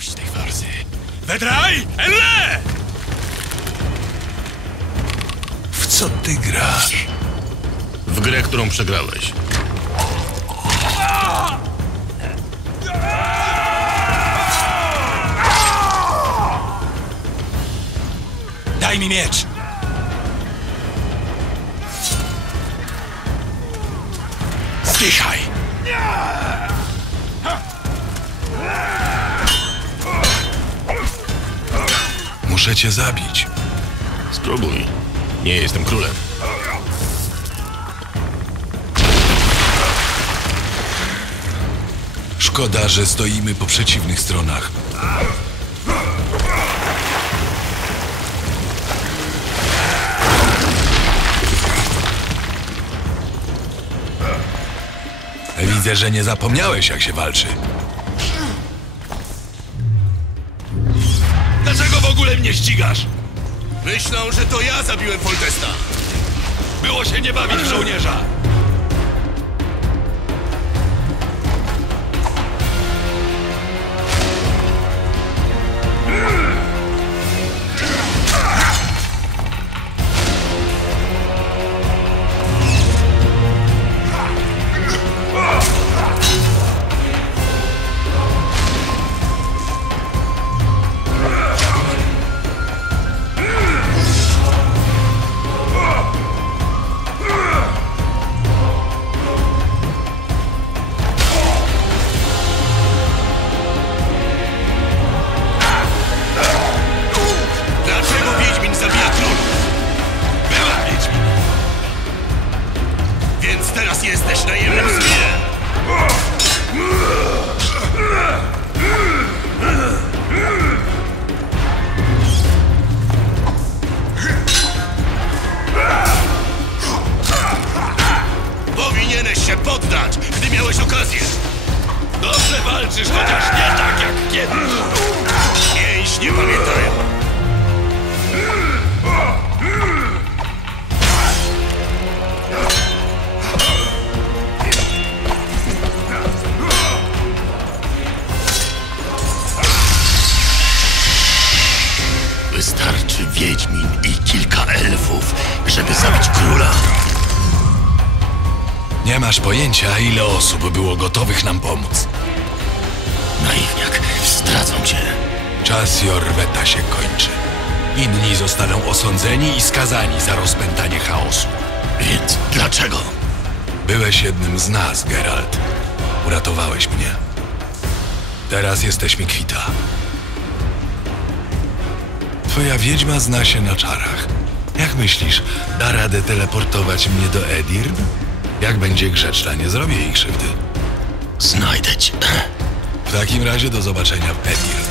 Dość tej farsy. Wedraj! Elle! W co ty grasz? W grę, którą przegrałeś. Daj mi miecz! Zdychaj! Muszę cię zabić. Spróbuj. Nie jestem królem. Szkoda, że stoimy po przeciwnych stronach. Widzę, że nie zapomniałeś, jak się walczy. Ogóle mnie ścigasz? Myślą, że to ja zabiłem Foltesta. Było się nie bawić żołnierza. Więc teraz jesteś najemnym zbirem. Powinieneś się poddać, gdy miałeś okazję. Dobrze walczysz, chociaż nie tak jak kiedyś. Mięś nie pamiętają. Wystarczy Wiedźmin i kilka elfów, żeby zabić króla. Nie masz pojęcia, ile osób było gotowych nam pomóc. Naiwniak, zdradzą cię. Czas Jorweta się kończy. Inni zostaną osądzeni i skazani za rozpętanie chaosu. Więc dlaczego? Byłeś jednym z nas, Geralt. Uratowałeś mnie. Teraz jesteśmy kwita. Twoja wiedźma zna się na czarach. Jak myślisz, da radę teleportować mnie do Edirn? Jak będzie grzeczna, nie zrobię jej krzywdy. Znajdę cię. W takim razie do zobaczenia w Edirn.